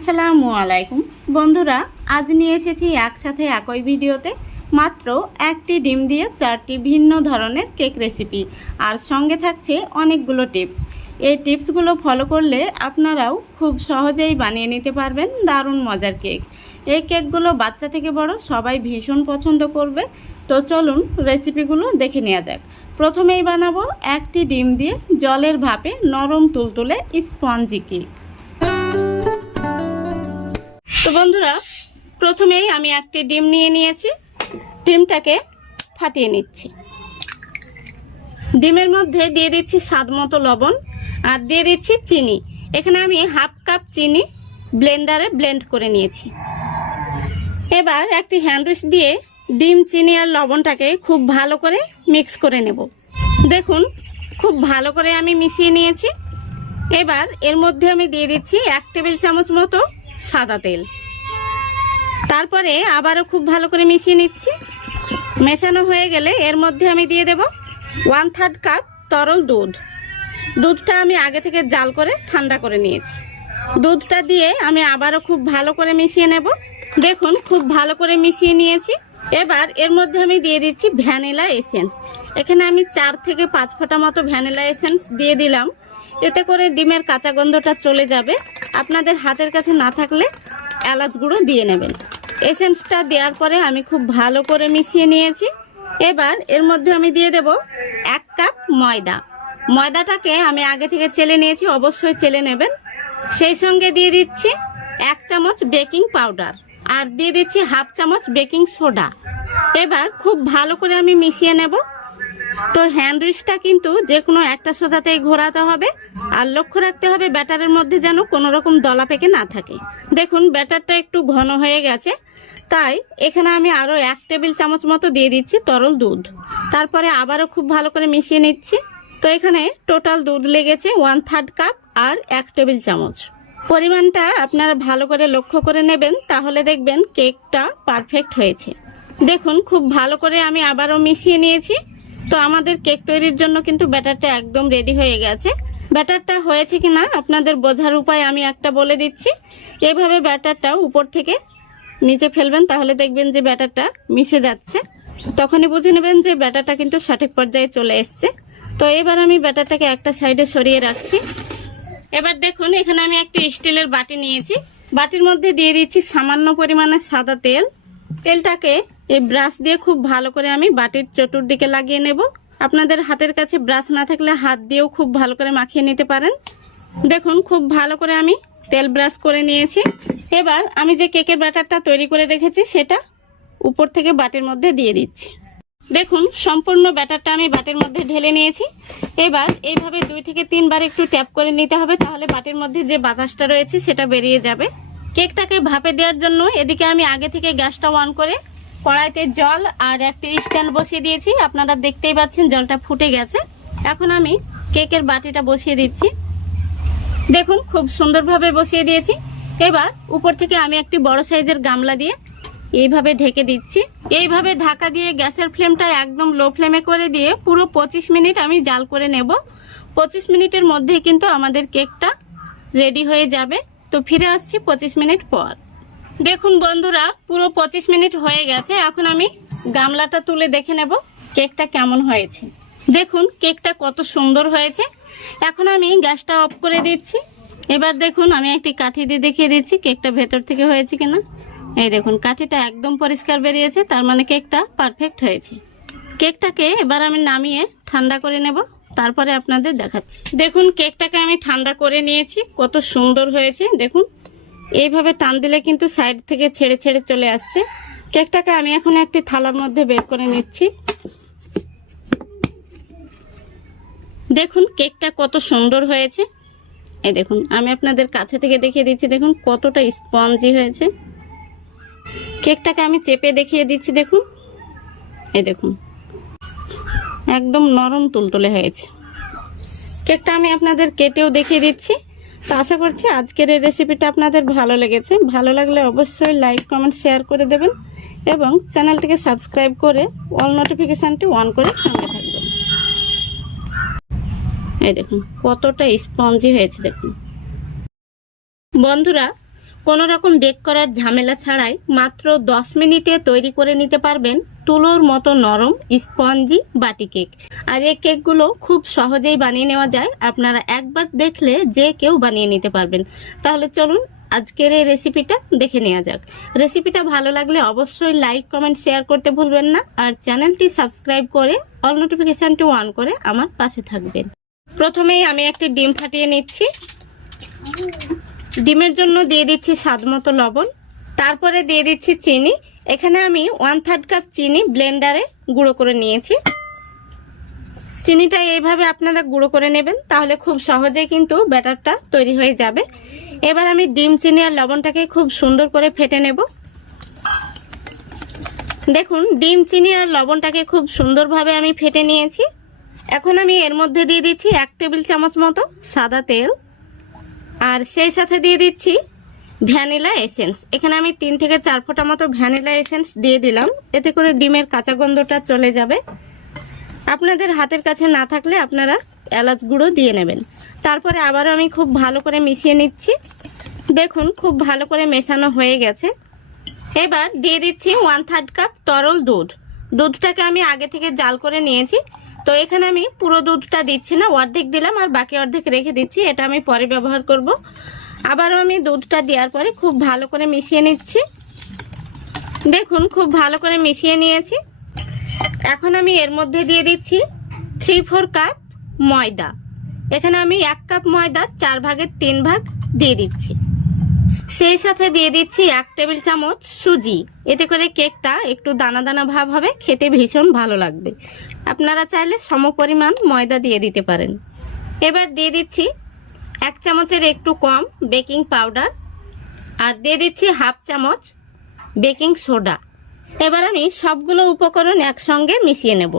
আসসালামু আলাইকুম বন্ধুরা, আজ নিয়ে এসেছি একসাথে একই ভিডিওতে মাত্র একটি ডিম দিয়ে 4টি ভিন্ন ধরনের কেক রেসিপি, আর সঙ্গে থাকছে অনেকগুলো টিপস। এই টিপসগুলো ফলো করলে আপনারাও খুব সহজেই বানিয়ে নিতে পারবেন দারুণ মজার কেক। এই কেকগুলো বাচ্চা থেকে বড় সবাই ভীষণ পছন্দ করবে। তো চলুন রেসিপিগুলো দেখে নেওয়া যাক। প্রথমেই বানাবো একটি ডিম দিয়ে জলের ভাপে নরম তুলতুলে স্পঞ্জি কেক। তো বন্ধুরা, প্রথমেই আমি একটি ডিম নিয়ে নিয়েছি। ডিমটাকে ফাটিয়ে নিচ্ছি। ডিমের মধ্যে দিয়ে দিচ্ছি স্বাদ মতো লবণ আর দিয়ে দিচ্ছি চিনি। এখানে আমি হাফ কাপ চিনি ব্লেন্ডারে ব্লেন্ড করে নিয়েছি। এবার একটি হ্যান্ড উইস্ক দিয়ে ডিম, চিনি আর লবণটাকে খুব ভালো করে মিক্স করে নেব। দেখুন, খুব ভালো করে আমি মিশিয়ে নিয়েছি। এবার এর মধ্যে আমি দিয়ে দিচ্ছি 1 টেবিল চামচ মতো সাদা তেল। তারপরে আবারও খুব ভালো করে মিশিয়ে নিচ্ছি। মেশানো হয়ে গেলে এর মধ্যে আমি দিয়ে দেব 1/3 কাপ তরল দুধ। দুধটা আমি আগে থেকে জাল করে ঠান্ডা করে নিয়েছি। দুধটা দিয়ে আমি আবারও খুব ভালো করে মিশিয়ে নেব। দেখুন, খুব ভালো করে মিশিয়ে নিয়েছি। এবার এর মধ্যে আমি দিয়ে দিচ্ছি ভ্যানিলা এসেন্স। এখানে আমি 4 থেকে 5 ফোঁটা মতো ভ্যানিলা এসেন্স দিয়ে দিলাম। এতে করে ডিমের কাঁচা গন্ধটা চলে যাবে। আপনাদের হাতের কাছে না থাকলে এলাচ গুঁড়ো দিয়ে নেবেন। এসেন্সটা দেওয়ার পরে আমি খুব ভালো করে মিশিয়ে নিয়েছি। এবার এর মধ্যে আমি দিয়ে দেব 1 কাপ ময়দা। ময়দাটাকে আমি আগে থেকে চেলে নিয়েছি, অবশ্যই চেলে নেবেন। সেই সঙ্গে দিয়ে দিচ্ছি 1 চামচ বেকিং পাউডার আর দিয়ে দিচ্ছি হাফ চামচ বেকিং সোডা। এবার খুব ভালো করে আমি মিশিয়ে নেব। তো হ্যান্ড উইস্কটা কিন্তু যে কোনো একটা সোজাতেই ঘোরাতে হবে, আর লক্ষ্য রাখতে হবে ব্যাটারের মধ্যে যেন কোনো রকম দলা পেকে না থাকে। দেখুন, ব্যাটারটা একটু ঘন হয়ে গেছে, তাই এখানে আমি আরও 1 টেবিল চামচ মতো দিয়ে দিচ্ছি তরল দুধ। তারপরে আবারও খুব ভালো করে মিশিয়ে নিচ্ছি। তো এখানে টোটাল দুধ লেগেছে 1/3 কাপ আর 1 টেবিল চামচ। পরিমাণটা আপনারা ভালো করে লক্ষ্য করে নেবেন, তাহলে দেখবেন কেকটা পারফেক্ট হয়েছে। দেখুন, খুব ভালো করে আমি আবারও মিশিয়ে নিয়েছি। তো আমাদের কেক তৈরির জন্য কিন্তু ব্যাটারটা একদম রেডি হয়ে গেছে। ব্যাটারটা হয়েছে কিনা আপনাদের বোঝার উপায় আমি একটা বলে দিচ্ছি। এভাবে ব্যাটারটা উপর থেকে নিচে ফেলবেন, তাহলে দেখবেন যে ব্যাটারটা মিশে যাচ্ছে। তখনই বুঝে নেবেন যে ব্যাটারটা কিন্তু সঠিক পর্যায়ে চলে এসছে। তো এবার আমি ব্যাটারটাকে একটা সাইডে সরিয়ে রাখছি। এবার দেখুন, এখানে আমি একটি স্টিলের বাটি নিয়েছি। বাটির মধ্যে দিয়ে দিচ্ছি সামান্য পরিমাণে সাদা তেল। তেলটাকে এই ব্রাশ দিয়ে খুব ভালো করে আমি বাটির চতুর্দিকে লাগিয়ে নেব। আপনাদের হাতের কাছে ব্রাশ না থাকলে হাত দিয়েও খুব ভালো করে মাখিয়ে নিতে পারেন। দেখুন, খুব ভালো করে আমি তেল ব্রাশ করে নিয়েছি। এবার আমি যে কেকের ব্যাটারটা তৈরি করে রেখেছি সেটা উপর থেকে বাটির মধ্যে দিয়ে দিচ্ছি। দেখুন, সম্পূর্ণ ব্যাটারটা আমি বাটির মধ্যে ঢেলে নিয়েছি। এবার এইভাবে 2 থেকে 3 বার একটু ট্যাপ করে নিতে হবে, তাহলে বাটির মধ্যে যে বাতাসটা রয়েছে সেটা বেরিয়ে যাবে। কেকটাকে ভাপে দেওয়ার জন্য এদিকে আমি আগে থেকে গ্যাসটা অন করে কড়াইতে জল আর একটি স্ট্যান্ড বসিয়ে দিয়েছি। আপনারা দেখতেই পাচ্ছেন জলটা ফুটে গেছে। এখন আমি কেকের বাটিটা বসিয়ে দিচ্ছি। দেখুন, খুব সুন্দরভাবে বসিয়ে দিয়েছি। এবার উপর থেকে আমি একটি বড় সাইজের গামলা দিয়ে এইভাবে ঢেকে দিচ্ছি। এইভাবে ঢাকা দিয়ে গ্যাসের ফ্লেমটা একদম লো ফ্লেমে করে দিয়ে পুরো 25 মিনিট আমি জাল করে নেব। 25 মিনিটের মধ্যে কিন্তু আমাদের কেকটা রেডি হয়ে যাবে। তো ফিরে আসছি 25 মিনিট পর। দেখুন বন্ধুরা, পুরো 25 মিনিট হয়ে গেছে। এখন আমি গামলাটা তুলে দেখে নেব কেকটা কেমন হয়েছে। দেখুন, কেকটা কত সুন্দর হয়েছে। এখন আমি গ্যাসটা অফ করে দিচ্ছি। এবার দেখুন, আমি একটি কাঠি দিয়ে দেখিয়ে দিচ্ছি কেকটা ভেতর থেকে হয়েছে কিনা। এই দেখুন, কাঠিটা একদম পরিষ্কার বেরিয়েছে, তার মানে কেকটা পারফেক্ট হয়েছে। কেকটাকে এবার আমি নামিয়ে ঠান্ডা করে নেব, তারপরে আপনাদের দেখাচ্ছি। দেখুন, কেকটাকে আমি ঠান্ডা করে নিয়েছি, কত সুন্দর হয়েছে। দেখুন, এইভাবে টান দিলে কিন্তু সাইড থেকে ছেড়ে ছেড়ে চলে আসছে। কেকটাকে আমি এখন একটি থালার মধ্যে বের করে নিচ্ছি। দেখুন, কেকটা কত সুন্দর হয়েছে। এই দেখুন, আমি আপনাদের কাছে থেকে দেখিয়ে দিচ্ছি। দেখুন কতটা স্পঞ্জি হয়েছে। কেকটাকে আমি চেপে দেখিয়ে দিচ্ছি। দেখুন, এই দেখুন একদম নরম তুলতুলে হয়েছে। কেকটা আমি আপনাদের কেটেও দেখিয়ে দিচ্ছি। তো আশা করছি আজকের এই রেসিপিটা আপনাদের ভালো লেগেছে। ভালো লাগলে অবশ্যই লাইক, কমেন্ট, শেয়ার করে দেবেন এবং চ্যানেলটিকে সাবস্ক্রাইব করে অল নোটিফিকেশানটি অন করে সঙ্গে থাকবেন। এই দেখুন কতটা স্পঞ্জি হয়েছে। দেখুন বন্ধুরা, কোনো রকম বেক করার ঝামেলা ছাড়াই মাত্র 10 মিনিটে তৈরি করে নিতে পারবেন তুলোর মতো নরম স্পঞ্জি বাটি কেক। আর এই কেকগুলো খুব সহজেই বানিয়ে নেওয়া যায়, আপনারা একবার দেখলে যে কেউ বানিয়ে নিতে পারবেন। তাহলে চলুন আজকের এই রেসিপিটা দেখে নেওয়া যাক। রেসিপিটা ভালো লাগলে অবশ্যই লাইক, কমেন্ট, শেয়ার করতে ভুলবেন না। আর চ্যানেলটি সাবস্ক্রাইব করে অল নোটিফিকেশানটি অন করে আমার পাশে থাকবেন। প্রথমেই আমি একটি ডিম ফাটিয়ে নিচ্ছি। ডিমের জন্য দিয়ে দিচ্ছি স্বাদ মতো লবণ, তারপরে দিয়ে দিচ্ছি চিনি। এখানে আমি 1/3 কাপ চিনি ব্লেন্ডারে গুঁড়ো করে নিয়েছি। চিনিটা এইভাবে আপনারা গুঁড়ো করে নেবেন, তাহলে খুব সহজেই কিন্তু ব্যাটারটা তৈরি হয়ে যাবে। এবার আমি ডিম, চিনি আর লবণটাকে খুব সুন্দর করে ফেটে নেব। দেখুন ডিম, চিনি আর লবণটাকে খুব সুন্দরভাবে আমি ফেটে নিয়েছি। এখন আমি এর মধ্যে দিয়ে দিচ্ছি 1 টেবিল চামচ মতো সাদা তেল, আর সেই সাথে দিয়ে দিচ্ছি ভ্যানিলা এসেন্স। এখানে আমি 3 থেকে 4 ফোঁটা মতো ভ্যানিলা এসেন্স দিয়ে দিলাম, এতে করে ডিমের কাঁচা গন্ধটা চলে যাবে। আপনাদের হাতের কাছে না থাকলে আপনারা এলাচ গুঁড়ো দিয়ে নেবেন। তারপরে আবারও আমি খুব ভালো করে মিশিয়ে নিচ্ছি। দেখুন খুব ভালো করে মেশানো হয়ে গেছে। এবার দিয়ে দিচ্ছি 1/3 কাপ তরল দুধ। দুধটাকে আমি আগে থেকে জাল করে নিয়েছি, তো এখানে আমি পুরো দুধটা দিচ্ছি না, অর্ধেক দিলাম আর বাকি অর্ধেক রেখে দিচ্ছি, এটা আমি পরে ব্যবহার করব। আবারও আমি দুধটা দেওয়ার পরে খুব ভালো করে মিশিয়ে নিচ্ছি। দেখুন খুব ভালো করে মিশিয়ে নিয়েছি। এখন আমি এর মধ্যে দিয়ে দিচ্ছি 3/4 কাপ ময়দা। এখানে আমি 1 কাপ ময়দা 4 ভাগের 3 ভাগ দিয়ে দিচ্ছি। সেই সাথে দিয়ে দিচ্ছি 1 টেবিল চামচ সুজি, এতে করে কেকটা একটু দানা দানা ভাব হবে, খেতে ভীষণ ভালো লাগবে। আপনারা চাইলে সমপরিমাণ ময়দা দিয়ে দিতে পারেন। এবার দিয়ে দিচ্ছি 1 চামচের একটু কম বেকিং পাউডার, আর দিয়ে দিচ্ছি 1/2 চামচ বেকিং সোডা। এবার আমি সবগুলো উপকরণ একসঙ্গে মিশিয়ে নেব।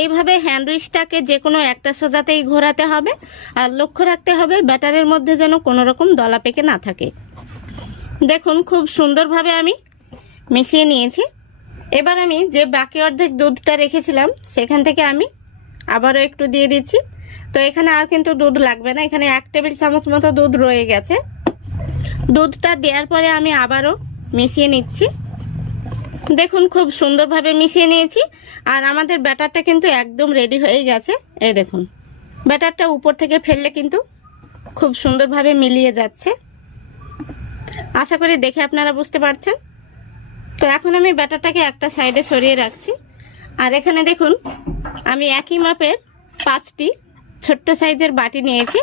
এইভাবে হ্যান্ডউইচটাকে যে কোনো একটা সোজাতেই ঘোরাতে হবে, আর লক্ষ্য রাখতে হবে ব্যাটারের মধ্যে যেন কোনো রকম দলা পেকে না থাকে। দেখুন খুব সুন্দরভাবে আমি মিশিয়ে নিয়েছি। এবার আমি যে বাকি অর্ধেক দুধটা রেখেছিলাম সেখান থেকে আমি আবারও একটু দিয়ে দিচ্ছি। তো এখানে আর কিন্তু দুধ লাগবে না, এখানে 1 টেবিল চামচ মতো দুধ রয়ে গেছে। দুধটা দেওয়ার পরে আমি আবারও মিশিয়ে নিচ্ছি। দেখুন খুব সুন্দরভাবে মিশিয়ে নিয়েছি, আর আমাদের ব্যাটারটা কিন্তু একদম রেডি হয়ে গেছে। এই দেখুন ব্যাটারটা উপর থেকে ফেললে কিন্তু খুব সুন্দরভাবে মিলিয়ে যাচ্ছে। আশা করি দেখে আপনারা বুঝতে পারছেন। তো এখন আমি ব্যাটারটাকে একটা সাইডে সরিয়ে রাখছি। আর এখানে দেখুন আমি একই মাপের 5টি ছোট্ট সাইজের বাটি নিয়েছি,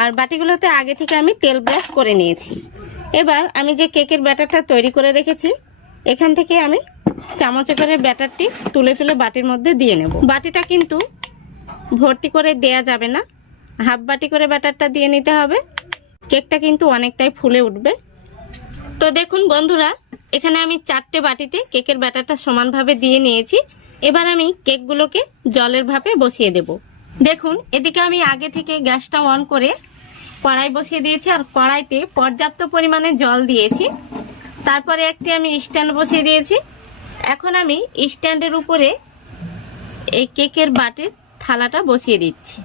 আর বাটিগুলোতে আগে থেকে আমি তেল ব্রাশ করে নিয়েছি। এবার আমি যে কেকের ব্যাটারটা তৈরি করে রেখেছি এখান থেকে আমি চামচে করে ব্যাটারটি তুলে তুলে বাটির মধ্যে দিয়ে নেব। বাটিটা কিন্তু ভর্তি করে দেয়া যাবে না, হাফ বাটি করে ব্যাটারটা দিয়ে নিতে হবে, কেকটা কিন্তু অনেকটাই ফুলে উঠবে। তো দেখুন বন্ধুরা, এখানে আমি 4টে বাটিতে কেকের ব্যাটারটা সমানভাবে দিয়ে নিয়েছি। এবার আমি কেকগুলোকে জলের ভাপে বসিয়ে দেব। দেখুন এদিকে আমি আগে থেকে গ্যাসটা অন করে কড়াই বসিয়ে দিয়েছি, আর কড়াইতে পর্যাপ্ত পরিমাণে জল দিয়েছি। তারপরে একটি আমি স্ট্যান্ড বসিয়ে দিয়েছি। এখন আমি স্ট্যান্ডের উপরে এই কেকের বাটির থালাটা বসিয়ে দিচ্ছি।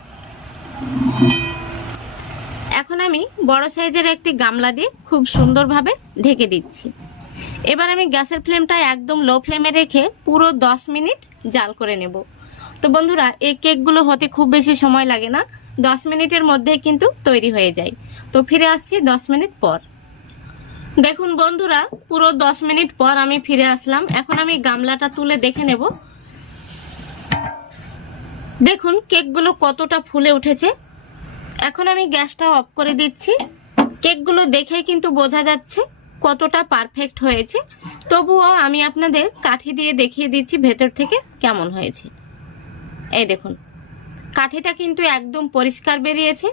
এখন আমি বড় সাইজের একটি গামলা দিয়ে খুব সুন্দরভাবে ঢেকে দিচ্ছি। এবার আমি গ্যাসের ফ্লেমটা একদম লো ফ্লেমে রেখে পুরো 10 মিনিট জাল করে নেব। তো বন্ধুরা এই কেকগুলো হতে খুব বেশি সময় লাগে না, 10 মিনিটের মধ্যেই কিন্তু তৈরি হয়ে যায়। তো ফিরে আসছি 10 মিনিট পর। দেখুন বন্ধুরা পুরো 10 মিনিট পর আমি ফিরে আসলাম। এখন আমি গামলাটা তুলে দেখে নেব। দেখুন কেকগুলো কতটা ফুলে উঠেছে। এখন আমি গ্যাসটা অফ করে দিচ্ছি। কেকগুলো দেখেই কিন্তু বোঝা যাচ্ছে কতটা পারফেক্ট হয়েছে। তবুও আমি আপনাদের কাঠি দিয়ে দেখিয়ে দিচ্ছি ভেতর থেকে কেমন হয়েছে। এই দেখুন কাঠিটা কিন্তু একদম পরিষ্কার বেরিয়েছে।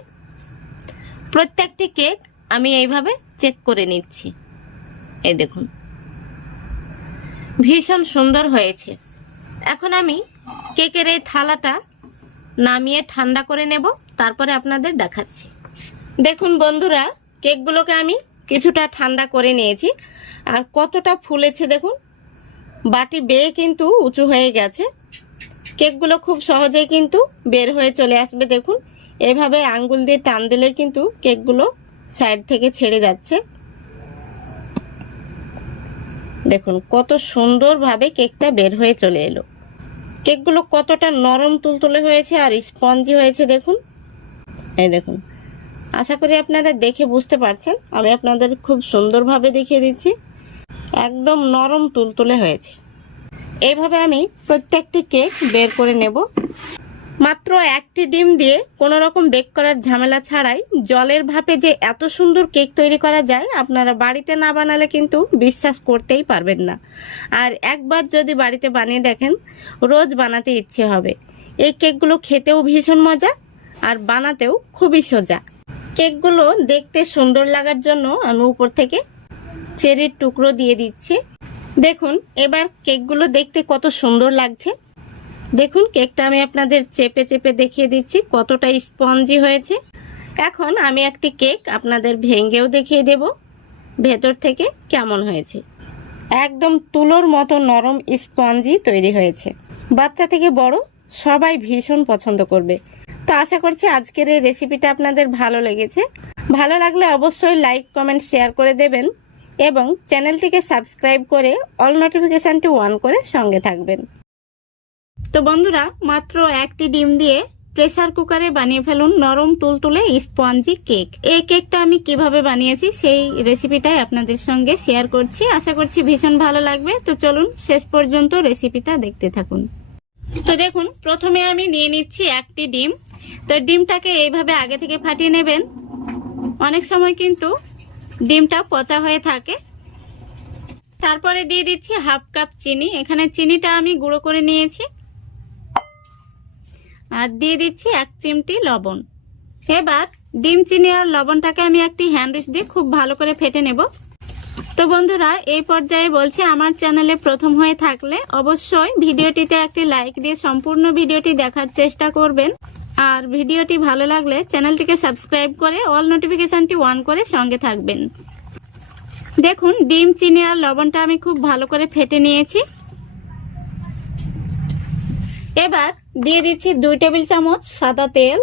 প্রত্যেকটি কেক আমি এইভাবে চেক করে নিচ্ছি। এই দেখুন ভীষণ সুন্দর হয়েছে। এখন আমি কেকের এই থালাটা নামিয়ে ঠান্ডা করে নেব, তারপরে আপনাদের দেখাচ্ছি। দেখুন বন্ধুরা কেকগুলোকে আমি কিছুটা ঠান্ডা করে নিয়েছি, আর কতটা ফুলেছে দেখুন। বাটি বেয়ে কিন্তু উঁচু হয়ে গেছে। কেকগুলো খুব সহজেই কিন্তু বের হয়ে চলে আসবে। দেখুন এভাবে আঙ্গুল দিয়ে টান দিলে কিন্তু কেকগুলো সাইড থেকে ছেড়ে যাচ্ছে। দেখুন কত সুন্দরভাবে কেকটা বের হয়ে চলে এলো। কেকগুলো কতটা নরম তুলতুলে হয়েছে আর স্পঞ্জি হয়েছে দেখুন। এই দেখুন, আশা করি আপনারা দেখে বুঝতে পারছেন। আমি আপনাদের খুব সুন্দরভাবে দেখিয়ে দিচ্ছি। একদম নরম তুলতুলে হয়েছে। এইভাবে আমি প্রত্যেকটি কেক বের করে নেব। মাত্র একটি ডিম দিয়ে কোনো রকম বেক করার ঝামেলা ছাড়াই জলের ভাপে যে এত সুন্দর কেক তৈরি করা যায়, আপনারা বাড়িতে না বানালে কিন্তু বিশ্বাস করতেই পারবেন না। আর একবার যদি বাড়িতে বানিয়ে দেখেন, রোজ বানাতে ইচ্ছে হবে। এই কেকগুলো খেতেও ভীষণ মজা আর বানাতেও খুবই সোজা। কেকগুলো দেখতে সুন্দর লাগার জন্য আমি উপর থেকে চেরির টুকরো দিয়ে দিচ্ছি। দেখুন এবার কেকগুলো দেখতে কত সুন্দর লাগছে। দেখুন কেকটা আমি আপনাদের চেপে চেপে দেখিয়ে দিচ্ছি কতটা স্পঞ্জি হয়েছে। এখন আমি একটি কেক আপনাদের ভেঙেও দেখিয়ে দেব ভেতর থেকে কেমন হয়েছে। একদম তুলোর মতো নরম স্পঞ্জি তৈরি হয়েছে। বাচ্চা থেকে বড় সবাই ভীষণ পছন্দ করবে। তো আশা করছি আজকের এই রেসিপিটা আপনাদের ভালো লেগেছে। ভালো লাগলে অবশ্যই লাইক, কমেন্ট, শেয়ার করে দেবেন এবং চ্যানেলটিকে সাবস্ক্রাইব করে অল নোটিফিকেশনটি অন করে সঙ্গে থাকবেন। তো বন্ধুরা, মাত্র একটি ডিম দিয়ে প্রেসার কুকারে বানিয়ে ফেলুন নরম তুলতুলে স্পঞ্জি কেক। এই কেকটা আমি কিভাবে বানিয়েছি সেই রেসিপিটাই আপনাদের সঙ্গে শেয়ার করছি। আশা করছি ভীষণ ভালো লাগবে। তো চলুন শেষ পর্যন্ত রেসিপিটা দেখতে থাকুন। তো দেখুন, প্রথমে আমি নিয়ে নিচ্ছি একটি ডিম। তো ডিমটাকে এইভাবে আগে থেকে ফাটিয়ে নেবেন। অনেক সময় কিন্তু ডিমটা পচা হয়ে থাকে। তারপরে দিয়ে দিচ্ছি হাফ কাপ চিনি। এখানে চিনিটা আমি গুঁড়ো করে নিয়েছি। আর দিয়ে দিচ্ছি 1 চিমটি লবণ। এবার ডিম, চিনি আর লবণটাকে আমি একটি হ্যান্ড উইচ দিয়ে খুব ভালো করে ফেটে নেব। তো বন্ধুরা, এই পর্যায়ে বলছি, আমার চ্যানেলে প্রথম হয়ে থাকলে অবশ্যই ভিডিওটিতে একটি লাইক দিয়ে সম্পূর্ণ ভিডিওটি দেখার চেষ্টা করবেন। আর ভিডিওটি ভালো লাগলে চ্যানেলটিকে সাবস্ক্রাইব করে অল নোটিফিকেশনটি অন করে সঙ্গে থাকবেন। দেখুন ডিম, চিনি আর লবণটা আমি খুব ভালো করে ফেটে নিয়েছি। এবার দিয়ে দিচ্ছি 2 টেবিল চামচ সাদা তেল।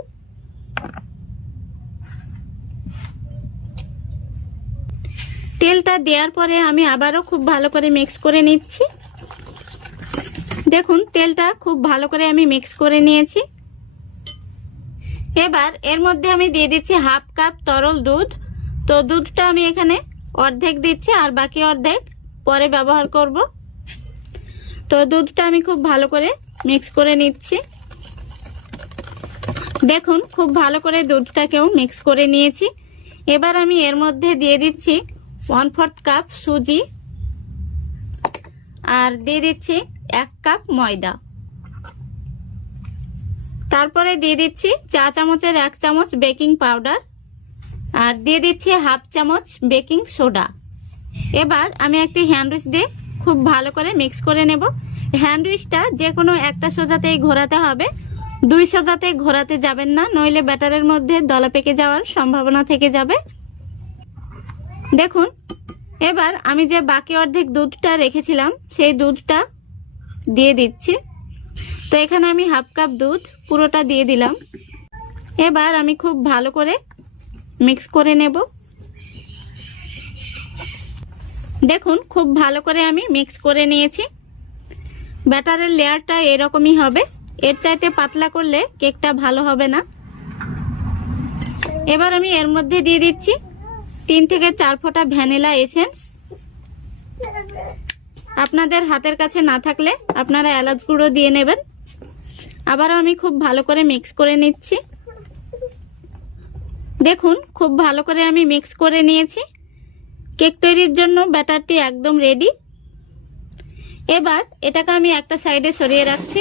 তেলটা দেওয়ার পরে আমি আবারও খুব ভালো করে মিক্স করে নিচ্ছি। দেখুন তেলটা খুব ভালো করে আমি মিক্স করে নিয়েছি। এবার এর মধ্যে আমি দিয়ে দিচ্ছি হাফ কাপ তরল দুধ। তো দুধটা আমি এখানে অর্ধেক দিচ্ছি আর বাকি অর্ধেক পরে ব্যবহার করব। তো দুধটা আমি খুব ভালো করে মিক্স করে নিচ্ছি। দেখুন খুব ভালো করে দুধটাকেও মিক্স করে নিয়েছি। এবার আমি এর মধ্যে দিয়ে দিচ্ছি 1/4 কাপ সুজি আর দিয়ে দিচ্ছি 1 কাপ ময়দা। তারপরে দিয়ে দিচ্ছি চা চামচের 1 চামচ বেকিং পাউডার আর দিয়ে দিচ্ছি হাফ চামচ বেকিং সোডা। এবার আমি একটি হ্যান্ড উইচ দিয়ে খুব ভালো করে মিক্স করে নেব। হ্যান্ড উইচটা যে কোনো একটা সোজাতেই ঘোরাতে হবে, 2 সোজাতে ঘোরাতে যাবেন না, নইলে ব্যাটারের মধ্যে দলা পেকে যাওয়ার সম্ভাবনা থেকে যাবে। দেখুন এবার আমি যে বাকি অর্ধেক দুধটা রেখেছিলাম সেই দুধটা দিয়ে দিচ্ছি। তো এখানে আমি হাফ কাপ দুধ পুরোটা দিয়ে দিলাম। এবার আমি খুব ভালো করে মিক্স করে নেব। দেখুন খুব ভালো করে আমি মিক্স করে নিয়েছি। ব্যাটারের লেয়ারটা এরকমই হবে, এর চাইতে পাতলা করলে কেকটা ভালো হবে না। এবার আমি এর মধ্যে দিয়ে দিচ্ছি 3 থেকে 4 ফোঁটা ভ্যানিলা এসেন্স। আপনাদের হাতের কাছে না থাকলে আপনারা এলাচ গুঁড়ো দিয়ে নেবেন। আবারও আমি খুব ভালো করে মিক্স করে নিচ্ছি। দেখুন খুব ভালো করে আমি মিক্স করে নিয়েছি। কেক তৈরির জন্য ব্যাটারটি একদম রেডি। এবার এটাকে আমি একটা সাইডে সরিয়ে রাখছি।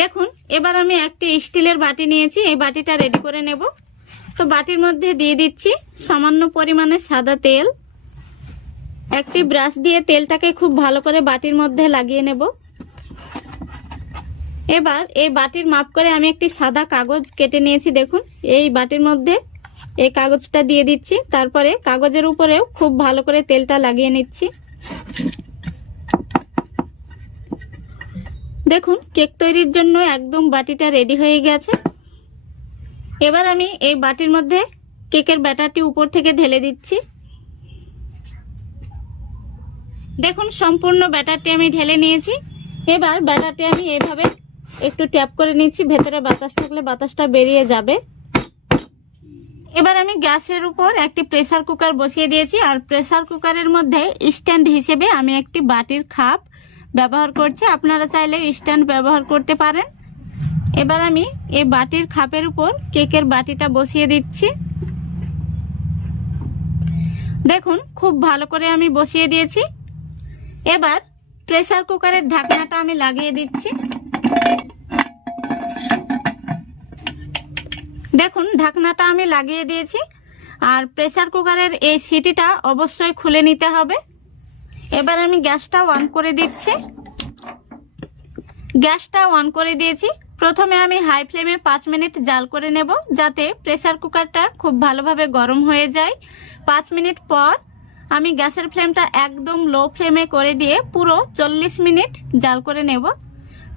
দেখুন এবার আমি একটি স্টিলের বাটি নিয়েছি, এই বাটিটা রেডি করে নেব। তো বাটির মধ্যে দিয়ে দিচ্ছি সামান্য পরিমাণে সাদা তেল। একটি ব্রাশ দিয়ে তেলটাকে খুব ভালো করে বাটির মধ্যে লাগিয়ে নেব। এবার এই বাটির মাপ করে আমি একটি সাদা কাগজ কেটে নিয়েছি। দেখুন এই বাটির মধ্যে এই কাগজটা দিয়ে দিচ্ছি। তারপরে কাগজের উপরেও খুব ভালো করে তেলটা লাগিয়ে নিচ্ছি। দেখুন কেক তৈরির জন্য একদম বাটিটা রেডি হয়ে গেছে। এবার আমি এই বাটির মধ্যে কেকের ব্যাটারটি উপর থেকে ঢেলে দিচ্ছি। দেখুন সম্পূর্ণ ব্যাটারটি আমি ঢেলে নিয়েছি। এবার ব্যাটারটি আমি এভাবে একটু ট্যাপ করে নিচ্ছি, ভেতরে বাতাস থাকলে বাতাসটা বেরিয়ে যাবে। এবার আমি গ্যাসের উপর একটি প্রেসার কুকার বসিয়ে দিয়েছি, আর প্রেসার কুকারের মধ্যে স্ট্যান্ড হিসেবে আমি একটি বাটির খাপ ব্যবহার করছি। আপনারা চাইলে স্ট্যান্ড ব্যবহার করতে পারেন। এবার আমি এই বাটির খাপের উপর কেকের বাটিটা বসিয়ে দিচ্ছি। দেখুন খুব ভালো করে আমি বসিয়ে দিয়েছি। এবার প্রেসার কুকারের ঢাকনাটা আমি লাগিয়ে দিচ্ছি। দেখুন ঢাকনাটা আমি লাগিয়ে দিয়েছি, আর প্রেসার কুকারের এই সিটিটা অবশ্যই খুলে নিতে হবে। এবার আমি গ্যাসটা অন করে দিচ্ছি। গ্যাসটা অন করে দিয়েছি। প্রথমে আমি হাই ফ্লেমে 5 মিনিট জাল করে নেব, যাতে প্রেসার কুকারটা খুব ভালোভাবে গরম হয়ে যায়। 5 মিনিট পর আমি গ্যাসের ফ্লেমটা একদম লো ফ্লেমে করে দিয়ে পুরো 40 মিনিট জাল করে নেব।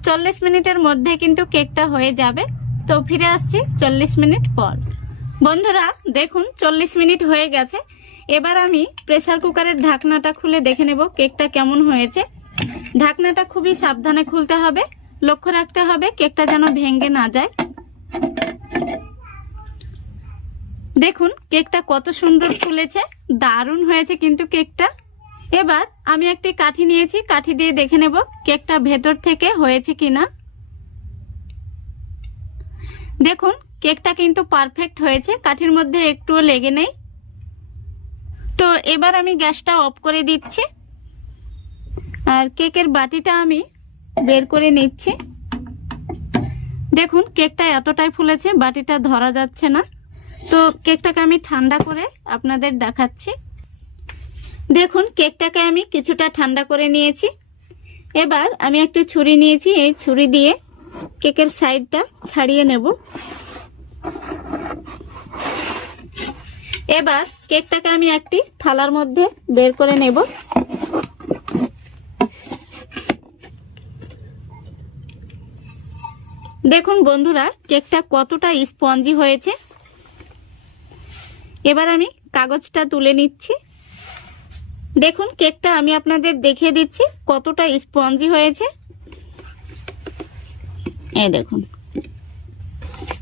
40 মিনিটের মধ্যে কিন্তু কেকটা হয়ে যাবে। তো ফিরে আসছি 40 মিনিট পর। বন্ধুরা দেখুন 40 মিনিট হয়ে গেছে। এবার আমি প্রেসার কুকারের ঢাকনাটা খুলে দেখে নেব কেকটা কেমন হয়েছে। ঢাকনাটা খুবই সাবধানে খুলতে হবে, লক্ষ্য রাখতে হবে কেকটা যেন ভেঙে না যায়। দেখুন কেকটা কত সুন্দর ফুলেছে, দারুণ হয়েছে কিন্তু কেকটা। এবার আমি একটি কাঠি নিয়েছি, কাঠি দিয়ে দেখে নেব কেকটা ভেতর থেকে হয়েছে কিনা। দেখুন কেকটা কিন্তু পারফেক্ট হয়েছে, কাঠির মধ্যে একটুও লেগে নেই। তো এবার আমি গ্যাসটা অফ করে দিচ্ছি, আর কেকের বাটিটা আমি বের করে নিচ্ছি। দেখুন কেকটা এতটাই ফুলেছে বাটিটা ধরা যাচ্ছে না। তো কেকটাকে আমি ঠান্ডা করে আপনাদের দেখাচ্ছি। দেখুন কেকটাকে আমি কিছুটা ঠান্ডা করে নিয়েছি। এবার আমি একটি ছুরি নিয়েছি, এই ছুরি দিয়ে কেকের সাইডটা ছাড়িয়ে নেব। এবার কেকটাকে আমি একটি থালার মধ্যে বের করে নেব। দেখুন বন্ধুরা কেকটা কতটা স্পঞ্জি হয়েছে। এবার আমি কাগজটা তুলে নিচ্ছি। দেখুন কেকটা আমি আপনাদের দেখিয়ে দিচ্ছি কতটা স্পঞ্জি হয়েছে। এই দেখুন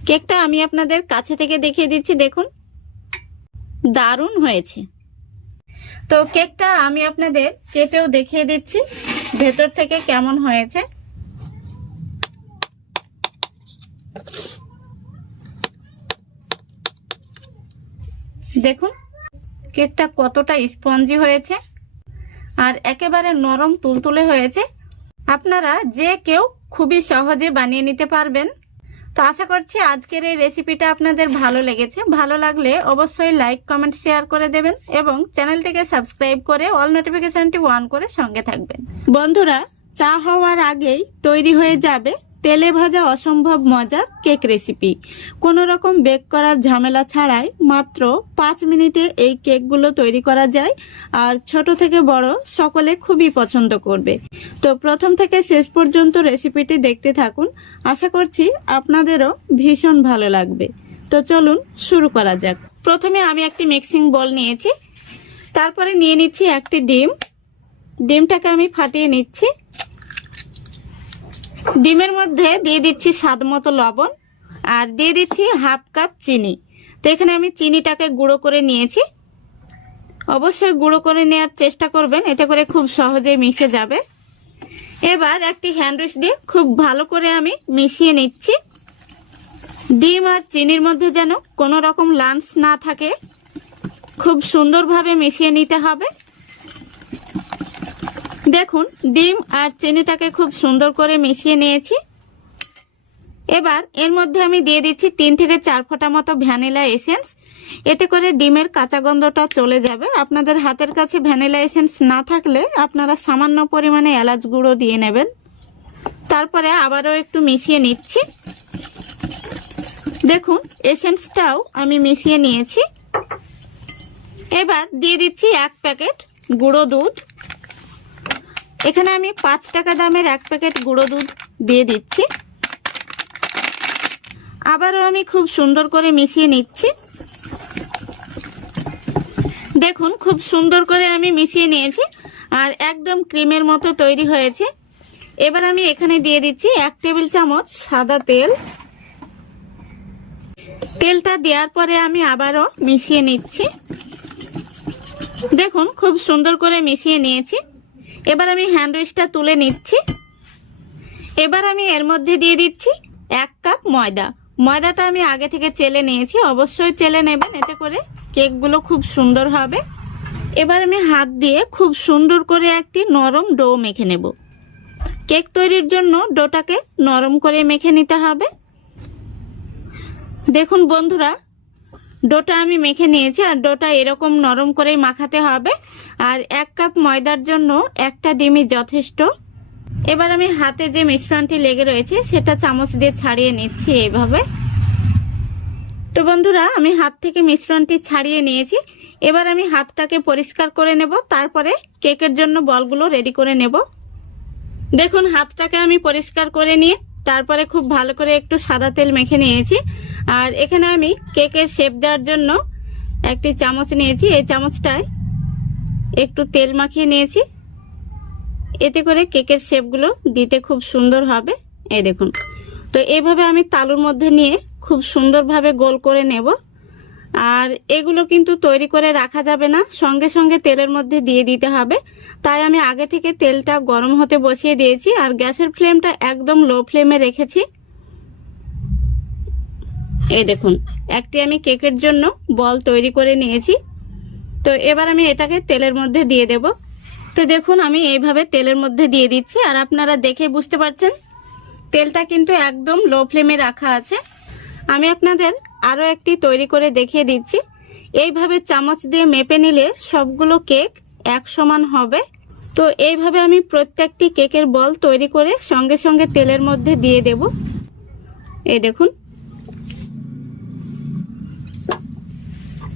কেকটা আমি আপনাদের কাছে থেকে দেখিয়ে দিচ্ছি। দেখুন দারুণ হয়েছে। তো কেকটা আমি আপনাদের কেটেও দেখিয়ে দিচ্ছি ভেতর থেকে কেমন হয়েছে। দেখুন কেকটা কতটা স্পঞ্জি হয়েছে আর একেবারে নরম তুলতুলে হয়েছে। আপনারা যে কেউ খুবই সহজে বানিয়ে নিতে পারবেন। তো আশা করছি আজকের এই রেসিপিটা আপনাদের ভালো লেগেছে। ভালো লাগলে অবশ্যই লাইক কমেন্ট শেয়ার করে দেবেন এবং চ্যানেলটিকে সাবস্ক্রাইব করে অল নোটিফিকেশনটি অন করে সঙ্গে থাকবেন। বন্ধুরা চা হওয়ার আগেই তৈরি হয়ে যাবে তেলে ভাজা অসম্ভব মজার কেক রেসিপি। কোনো রকম বেক করার ঝামেলা ছাড়াই মাত্র 5 মিনিটে এই কেকগুলো তৈরি করা যায়, আর ছোট থেকে বড় সকলে খুবই পছন্দ করবে। তো প্রথম থেকে শেষ পর্যন্ত রেসিপিটি দেখতে থাকুন, আশা করছি আপনাদেরও ভীষণ ভালো লাগবে। তো চলুন শুরু করা যাক। প্রথমে আমি একটি মিক্সিং বোল নিয়েছি, তারপরে নিয়ে নিচ্ছি একটি ডিম। ডিমটাকে আমি ফাটিয়ে নিচ্ছি। ডিমের মধ্যে দিয়ে দিচ্ছি স্বাদ মতো লবণ, আর দিয়ে দিচ্ছি হাফ কাপ চিনি। তো এখানে আমি চিনিটাকে গুঁড়ো করে নিয়েছি। অবশ্যই গুঁড়ো করে নেওয়ার চেষ্টা করবেন, এতে করে খুব সহজেই মিশে যাবে। এবার একটি হ্যান্ড উইস্ক দিয়ে খুব ভালো করে আমি মিশিয়ে নিচ্ছি। ডিম আর চিনির মধ্যে যেন কোনো রকম লাম্পস না থাকে, খুব সুন্দরভাবে মিশিয়ে নিতে হবে। দেখুন ডিম আর চিনিটাকে খুব সুন্দর করে মিশিয়ে নিয়েছি। এবার এর মধ্যে আমি দিয়ে দিচ্ছি 3 থেকে 4 ফোঁটা মতো ভ্যানিলা এসেন্স। এতে করে ডিমের কাঁচা গন্ধটা চলে যাবে। আপনাদের হাতের কাছে ভ্যানিলা এসেন্স না থাকলে আপনারা সামান্য পরিমাণে এলাচ গুঁড়ো দিয়ে নেবেন। তারপরে আবারও একটু মিশিয়ে নিচ্ছি। দেখুন এসেন্সটাও আমি মিশিয়ে নিয়েছি। এবার দিয়ে দিচ্ছি 1 প্যাকেট গুঁড়ো দুধ। এখানে আমি 5 টাকা দামের 1 প্যাকেট গুঁড়ো দুধ দিয়ে দিচ্ছি। আবারও আমি খুব সুন্দর করে মিশিয়ে নিচ্ছি। দেখুন খুব সুন্দর করে আমি মিশিয়ে নিয়েছি আর একদম ক্রিমের মতো তৈরি হয়েছে। এবার আমি এখানে দিয়ে দিচ্ছি 1 টেবিল চামচ সাদা তেল। তেলটা দেওয়ার পরে আমি আবারও মিশিয়ে নিচ্ছি। দেখুন খুব সুন্দর করে মিশিয়ে নিয়েছি। এবার আমি হ্যান্ড উইচটা তুলে নিচ্ছি। এবার আমি এর মধ্যে দিয়ে দিচ্ছি 1 কাপ ময়দা। ময়দাটা আমি আগে থেকে চেলে নিয়েছি, অবশ্যই চেলে নেবেন, এতে করে কেকগুলো খুব সুন্দর হবে। এবার আমি হাত দিয়ে খুব সুন্দর করে একটি নরম ডো মেখে নেব। কেক তৈরির জন্য ডোটাকে নরম করে মেখে নিতে হবে। দেখুন বন্ধুরা, ডোটা আমি মেখে নিয়েছি আর ডোটা এরকম নরম করেই মাখাতে হবে। আর 1 কাপ ময়দার জন্য একটা ডিমই যথেষ্ট। এবার আমি হাতে যে মিশ্রণটি লেগে রয়েছে সেটা চামচ দিয়ে ছাড়িয়ে নিচ্ছি এইভাবে। তো বন্ধুরা, আমি হাত থেকে মিশ্রণটি ছাড়িয়ে নিয়েছি। এবার আমি হাতটাকে পরিষ্কার করে নেব, তারপরে কেকের জন্য বলগুলো রেডি করে নেব। দেখুন হাতটাকে আমি পরিষ্কার করে নিয়ে তারপরে খুব ভালো করে একটু সাদা তেল মেখে নিয়েছি। আর এখানে আমি কেকের শেপ দেওয়ার জন্য একটি চামচ নিয়েছি। এই চামচটায় একটু তেল মাখিয়ে নিয়েছি, এতে করে কেকের শেপগুলো দিতে খুব সুন্দর হবে। এই দেখুন, তো এইভাবে আমি তালুর মধ্যে নিয়ে খুব সুন্দরভাবে গোল করে নেব। আর এগুলো কিন্তু তৈরি করে রাখা যাবে না, সঙ্গে সঙ্গে তেলের মধ্যে দিয়ে দিতে হবে। তাই আমি আগে থেকে তেলটা গরম হতে বসিয়ে দিয়েছি আর গ্যাসের ফ্লেমটা একদম লো ফ্লেমে রেখেছি। এই দেখুন, একটি আমি কেকের জন্য বল তৈরি করে নিয়েছি। তো এবার আমি এটাকে তেলের মধ্যে দিয়ে দেব। তো দেখুন আমি এইভাবে তেলের মধ্যে দিয়ে দিচ্ছি আর আপনারা দেখে বুঝতে পারছেন তেলটা কিন্তু একদম লো ফ্লেমে রাখা আছে। আমি আপনাদের আরও একটি তৈরি করে দেখিয়ে দিচ্ছি। এইভাবে চামচ দিয়ে মেপে নিলে সবগুলো কেক এক সমান হবে। তো এইভাবে আমি প্রত্যেকটি কেকের বল তৈরি করে সঙ্গে সঙ্গে তেলের মধ্যে দিয়ে দেব। এই দেখুন,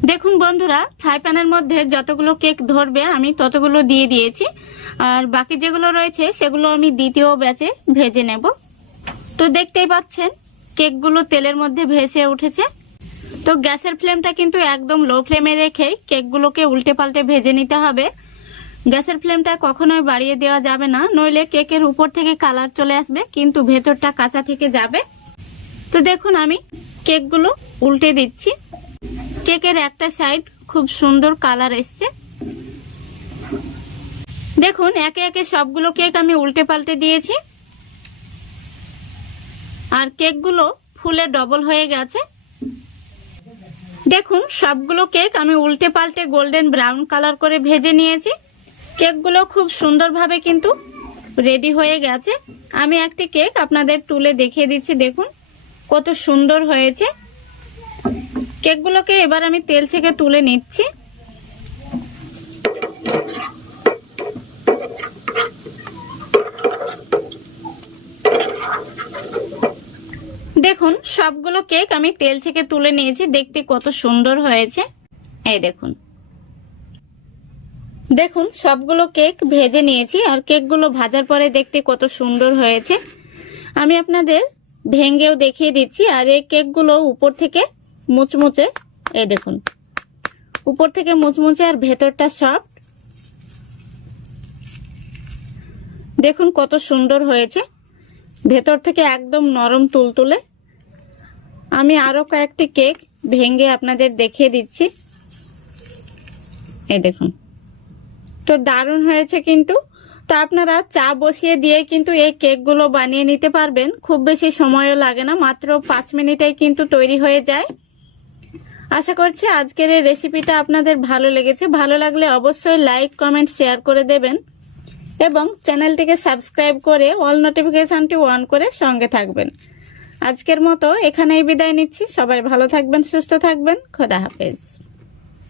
দেখুন বন্ধুরা, ফ্রাই প্যানের মধ্যে যতগুলো কেক ধরবে আমি ততগুলো দিয়ে দিয়েছি। আর বাকি যেগুলো রয়েছে সেগুলো আমি দ্বিতীয় ব্যাচে ভেজে নেব। তো দেখতেই পাচ্ছেন কেকগুলো তেলের মধ্যে ভেসে উঠেছে। তো গ্যাসের ফ্লেমটা কিন্তু একদম লো ফ্লেমে রেখেই কেকগুলোকে উল্টে পাল্টে ভেজে নিতে হবে। গ্যাসের ফ্লেমটা কখনোই বাড়িয়ে দেওয়া যাবে না, নইলে কেকের উপর থেকে কালার চলে আসবে কিন্তু ভেতরটা কাঁচা থেকে যাবে। তো দেখুন আমি কেকগুলো উল্টে দিচ্ছি। কেকের একটা সাইড খুব সুন্দর কালার এসছে। দেখুন একে একে সবগুলো কেক আমি উল্টে পাল্টে দিয়েছি আর কেকগুলো ফুলে ডবল হয়ে গেছে। দেখুন সবগুলো কেক আমি উল্টে পাল্টে গোল্ডেন ব্রাউন কালার করে ভেজে নিয়েছি। কেকগুলো খুব সুন্দরভাবে কিন্তু রেডি হয়ে গেছে। আমি একটি কেক আপনাদের তুলে দেখিয়ে দিচ্ছি, দেখুন কত সুন্দর হয়েছে। কেকগুলোকে এবার আমি তেল থেকে তুলে নিচ্ছি। দেখুন সবগুলো কেক আমি তেল থেকে তুলে নিয়েছি, দেখতে কত সুন্দর হয়েছে। এই দেখুন, দেখুন সবগুলো কেক ভেজে নিয়েছি আর কেকগুলো ভাজার পরে দেখতে কত সুন্দর হয়েছে। আমি আপনাদের ভেঙেও দেখিয়ে দিচ্ছি। আর এই কেকগুলো উপর থেকে মুচমুচে, এই দেখুন উপর থেকে মুচমুচে আর ভেতরটা সফট। দেখুন কত সুন্দর হয়েছে, ভেতর থেকে একদম নরম তুলতুলে। আমি আরো কয়েকটি কেক ভেঙে আপনাদের দেখিয়ে দিচ্ছি। এই দেখুন, তো দারুণ হয়েছে কিন্তু। তো আপনারা চা বসিয়ে দিয়ে কিন্তু এই কেকগুলো বানিয়ে নিতে পারবেন, খুব বেশি সময়ও লাগে না, মাত্র 5 মিনিটেই কিন্তু তৈরি হয়ে যায়। আশা করছি আজকের এই রেসিপিটা আপনাদের ভালো লেগেছে। ভালো লাগলে অবশ্যই লাইক কমেন্ট শেয়ার করে দেবেন এবং চ্যানেলটিকে সাবস্ক্রাইব করে অল নোটিফিকেশনটি অন করে সঙ্গে থাকবেন। আজকের মতো এখানেই বিদায় নিচ্ছি। সবাই ভালো থাকবেন, সুস্থ থাকবেন। খোদা হাফেজ।